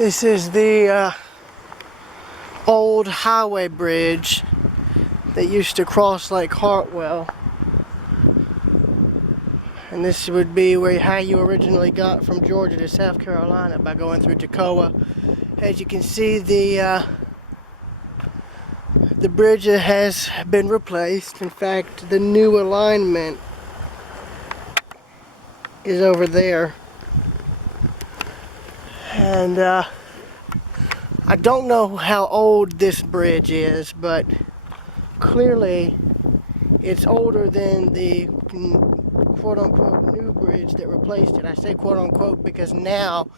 This is the old highway bridge that used to cross Lake Hartwell. And this would be how you originally got from Georgia to South Carolina, by going through Toccoa. As you can see, the bridge has been replaced. In fact, the new alignment is over there. And I don't know how old this bridge is, but clearly it's older than the quote-unquote new bridge that replaced it. I say quote-unquote because now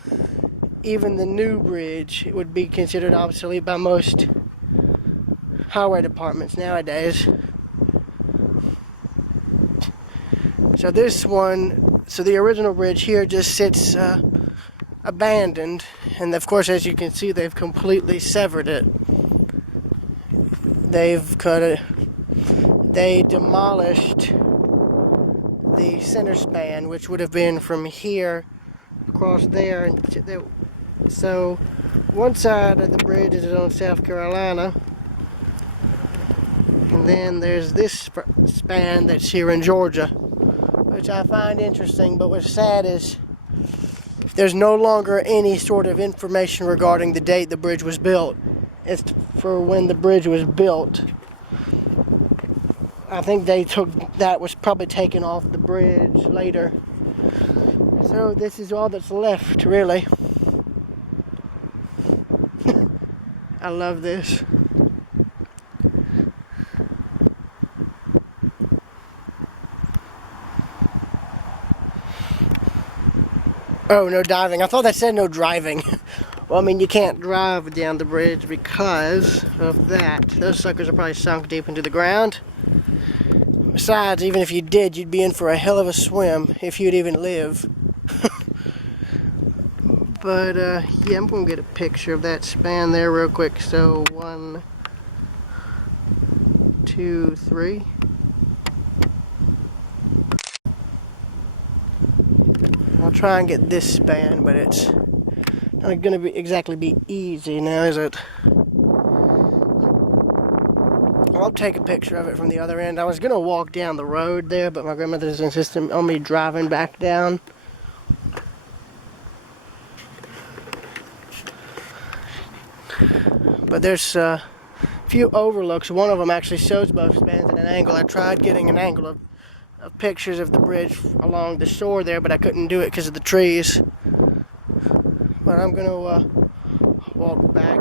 even the new bridge would be considered obsolete by most highway departments nowadays. So the original bridge here just sits abandoned, and of course, as you can see, they've completely severed it. They demolished the center span, which would have been from here across there, and so one side of the bridge is on South Carolina, and then there's this span that's here in Georgia, which I find interesting. But what's sad is there's no longer any sort of information regarding the date the bridge was built. It's for when the bridge was built. I think that was probably taken off the bridge later. So this is all that's left, really. I love this. Oh, no diving. I thought that said no driving. Well, I mean, you can't drive down the bridge because of that. Those suckers are probably sunk deep into the ground. Besides, even if you did, you'd be in for a hell of a swim if you'd even live. But, yeah, I'm going to get a picture of that span there real quick. So, 1, 2, 3. I'll try and get this span, but it's not going to exactly be easy now, is it? I'll take a picture of it from the other end. I was going to walk down the road there, but my grandmother's insisting on me driving back down. But there's a few overlooks. One of them actually shows both spans at an angle. I tried getting an angle of pictures of the bridge along the shore there, but I couldn't do it because of the trees. But I'm going to walk back.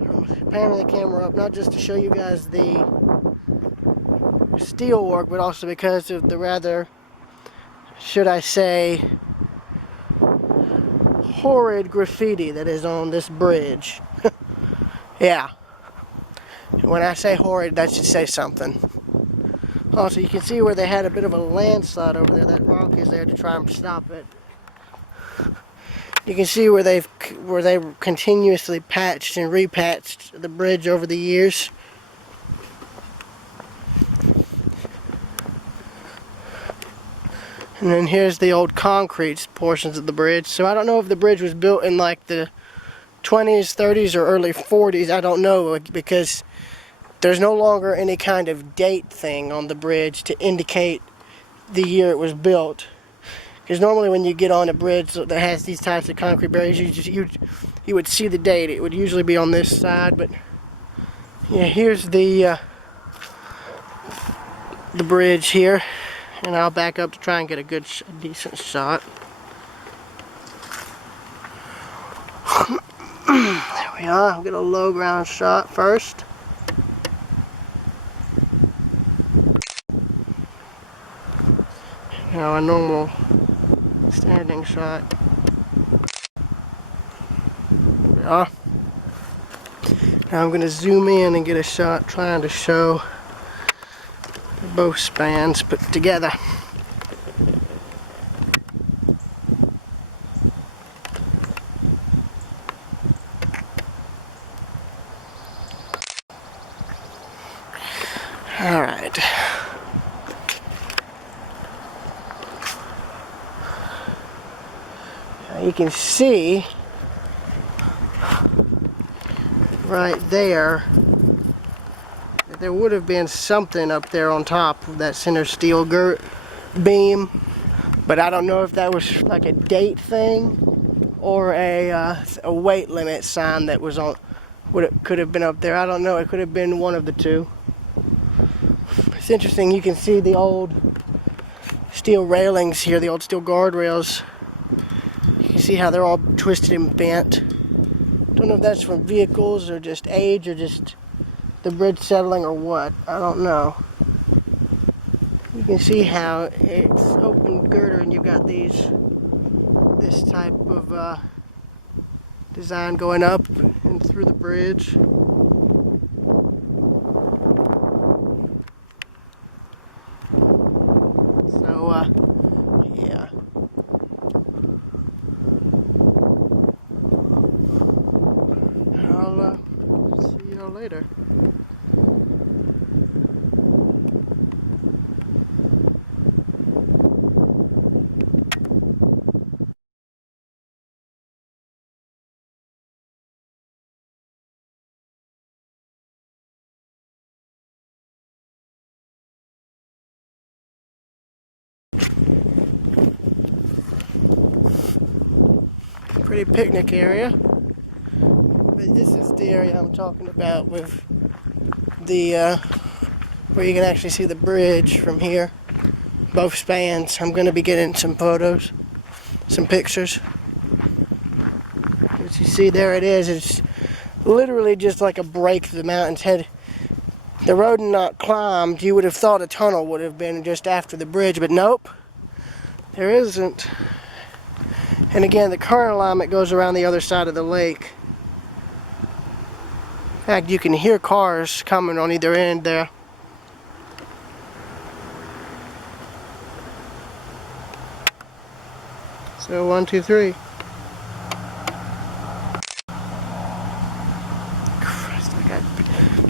I'm panning the camera up not just to show you guys the steel work, but also because of the rather, should I say, horrid graffiti that is on this bridge. Yeah. When I say horrid, that should say something. Also, you can see where they had a bit of a landslide over there. That rock is there to try and stop it. You can see where they've continuously patched and repatched the bridge over the years. And then here's the old concrete portions of the bridge. So I don't know if the bridge was built in like the 20s, 30s, or early 40s. I don't know, because there's no longer any kind of date thing on the bridge to indicate the year it was built. Because normally when you get on a bridge that has these types of concrete barriers, you would see the date. It would usually be on this side, but yeah, here's the bridge here, and I'll back up to try and get a decent shot. There we are. I'll get a low ground shot first. Now a normal standing shot. There we are. Now I'm going to zoom in and get a shot trying to show both spans put together. All right. You can see right there, that there would have been something up there on top of that center steel beam, but I don't know if that was like a date thing or a weight limit sign that was on, could have been up there. I don't know. It could have been one of the two. It's interesting. You can see the old steel railings here, the old steel guardrails. You can see how they're all twisted and bent. Don't know if that's from vehicles or just age or just the bridge settling or what. I don't know. You can see how it's open girder and you've got this type of design going up and through the bridge. So yeah. I'll see y'all later. Pretty picnic area. But this is the area I'm talking about with the where you can actually see the bridge from here, both spans. I'm going to be getting some photos, some pictures. As you see, there it is. It's literally just like a break the mountains. Had the road not climbed, you would have thought a tunnel would have been just after the bridge, but nope, there isn't. And again, the current alignment goes around the other side of the lake. In fact, you can hear cars coming on either end there. So 1, 2, 3. Christ, I got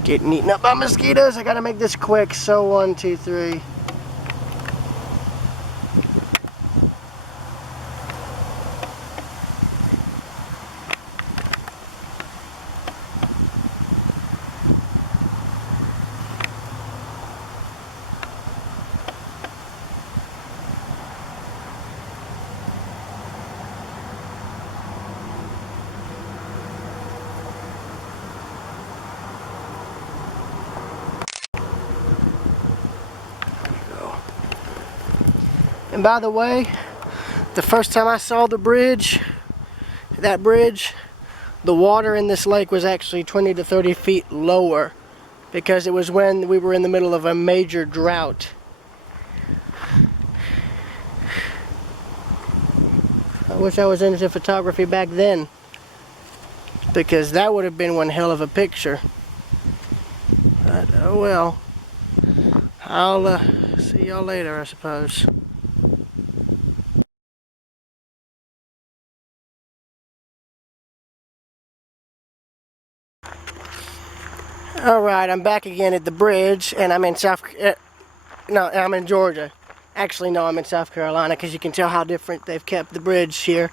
getting eaten up by mosquitoes. I gotta make this quick. So 1, 2, 3. And by the way, the first time I saw the bridge, the water in this lake was actually 20 to 30 feet lower because it was when we were in the middle of a major drought. I wish I was into photography back then, because that would have been one hell of a picture. But oh well. I'll see y'all later, I suppose. Alright, I'm back again at the bridge, and I'm in I'm in Georgia. Actually, no, I'm in South Carolina, because you can tell how different they've kept the bridge here.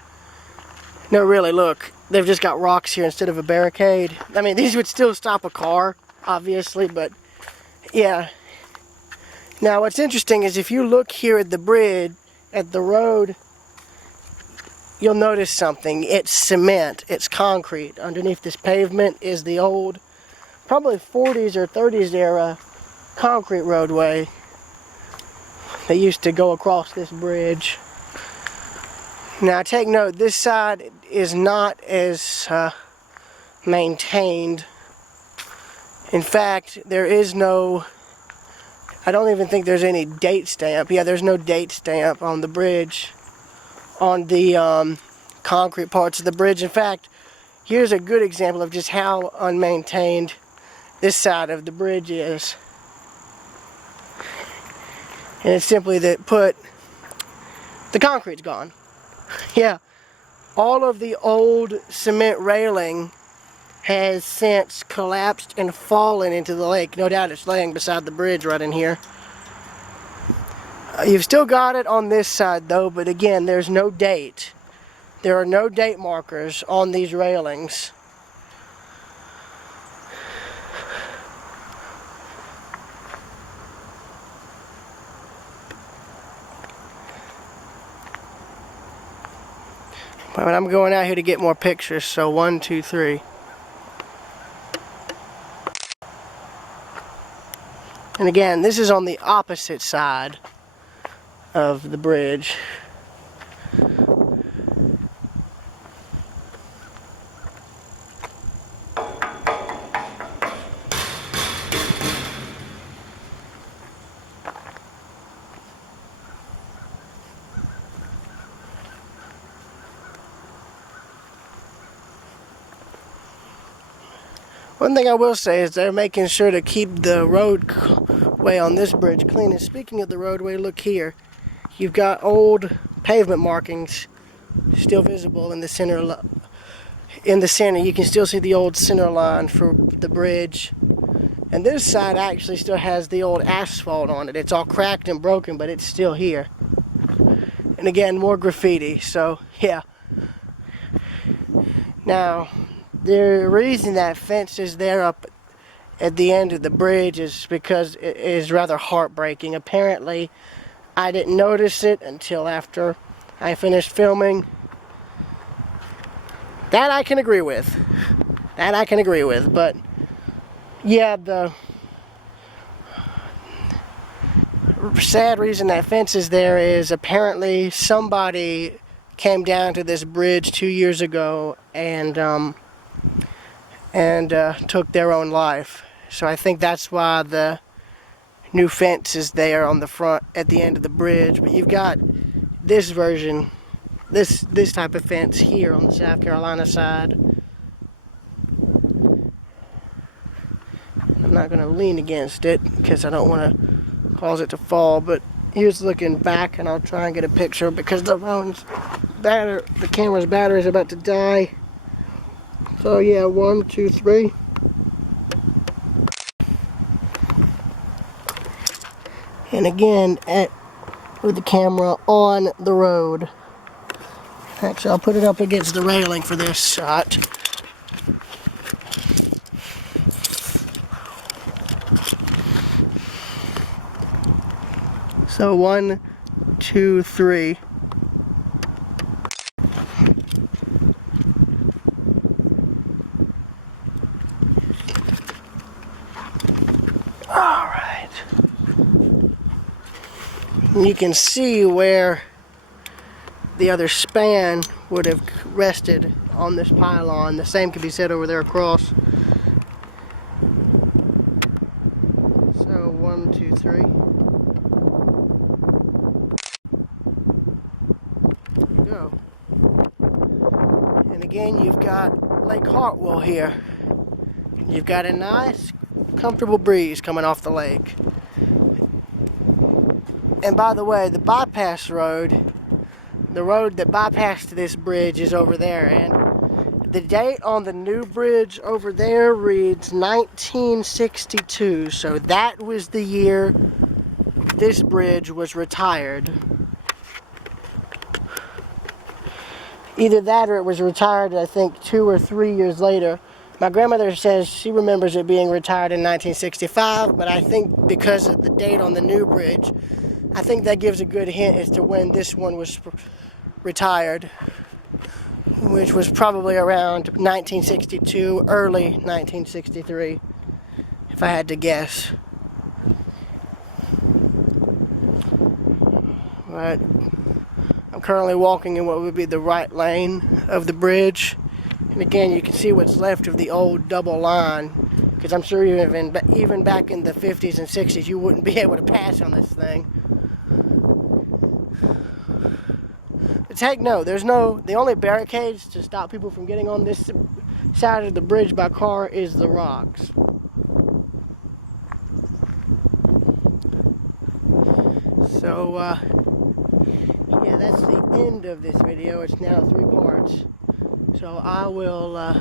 No, really, look. They've just got rocks here instead of a barricade. I mean, these would still stop a car, obviously, but yeah. Now, what's interesting is if you look here at the bridge, at the road, you'll notice something. It's cement. It's concrete. Underneath this pavement is the old, probably 40s or 30s era concrete roadway. They used to go across this bridge. Now take note, this side is not as maintained. In fact, there is no, I don't even think there's any date stamp. Yeah, there's no date stamp on the bridge, on the concrete parts of the bridge. In fact, here's a good example of just how unmaintained this side of the bridge is. And it's simply that the concrete's gone. Yeah, all of the old cement railing has since collapsed and fallen into the lake. No doubt it's laying beside the bridge right in here. You've still got it on this side though, but again, there's no date. There are no date markers on these railings. But I'm going out here to get more pictures, so 1, 2, 3. And again, this is on the opposite side of the bridge. One thing I will say is they're making sure to keep the roadway on this bridge clean. And speaking of the roadway, look here. You've got old pavement markings still visible in the center. In the center, you can still see the old center line for the bridge. And this side actually still has the old asphalt on it. It's all cracked and broken, but it's still here. And again, more graffiti. So, yeah. Now, the reason that fence is there up at the end of the bridge is because it is rather heartbreaking. Apparently, I didn't notice it until after I finished filming. That I can agree with. That I can agree with. But, yeah, the sad reason that fence is there is apparently somebody came down to this bridge 2 years ago and took their own life. So I think that's why the new fence is there on the front at the end of the bridge. But you've got this version, this type of fence here on the South Carolina side. I'm not going to lean against it because I don't want to cause it to fall. But here's looking back, and I'll try and get a picture because the camera's battery is about to die. So yeah, 1, 2, 3. And again, with the camera on the road. Actually, I'll put it up against the railing for this shot. So 1, 2, 3. Alright. You can see where the other span would have rested on this pylon. The same could be said over there across. So 1, 2, 3. There you go. And again, you've got Lake Hartwell here. You've got a nice, comfortable breeze coming off the lake. And by the way, the bypass road, the road that bypassed this bridge is over there. And the date on the new bridge over there reads 1962. So that was the year this bridge was retired. Either that or it was retired, I think, 2 or 3 years later. My grandmother says she remembers it being retired in 1965, but I think because of the date on the new bridge, I think that gives a good hint as to when this one was retired, which was probably around 1962, early 1963, if I had to guess. But I'm currently walking in what would be the right lane of the bridge. And again, you can see what's left of the old double line, because I'm sure even back in the 50s and 60s, you wouldn't be able to pass on this thing. But take note, the only barricades to stop people from getting on this side of the bridge by car is the rocks. So, yeah, that's the end of this video. It's now 3 parts. So I will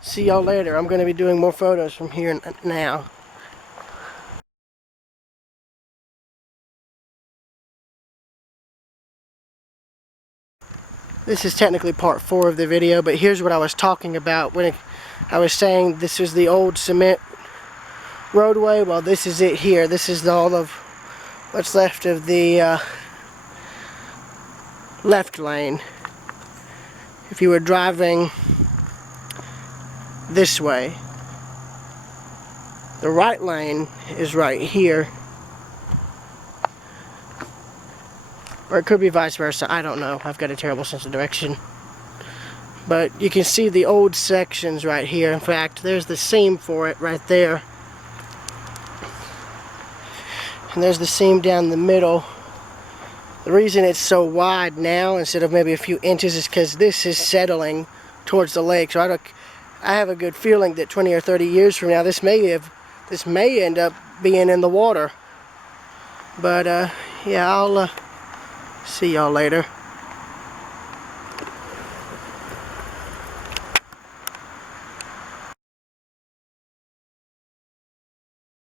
see y'all later. I'm going to be doing more photos from here now. This is technically part 4 of the video, but here's what I was talking about when I was saying this is the old cement roadway. Well, this is it here. This is all of what's left of the left lane. if you were driving this way. The right lane is right here. Or it could be vice versa, I don't know. I've got a terrible sense of direction. But you can see the old sections right here. In fact, there's the seam for it right there. And there's the seam down the middle. The reason it's so wide now instead of maybe a few inches is because this is settling towards the lake. So I have a good feeling that 20 or 30 years from now this may end up being in the water. But yeah, I'll see y'all later.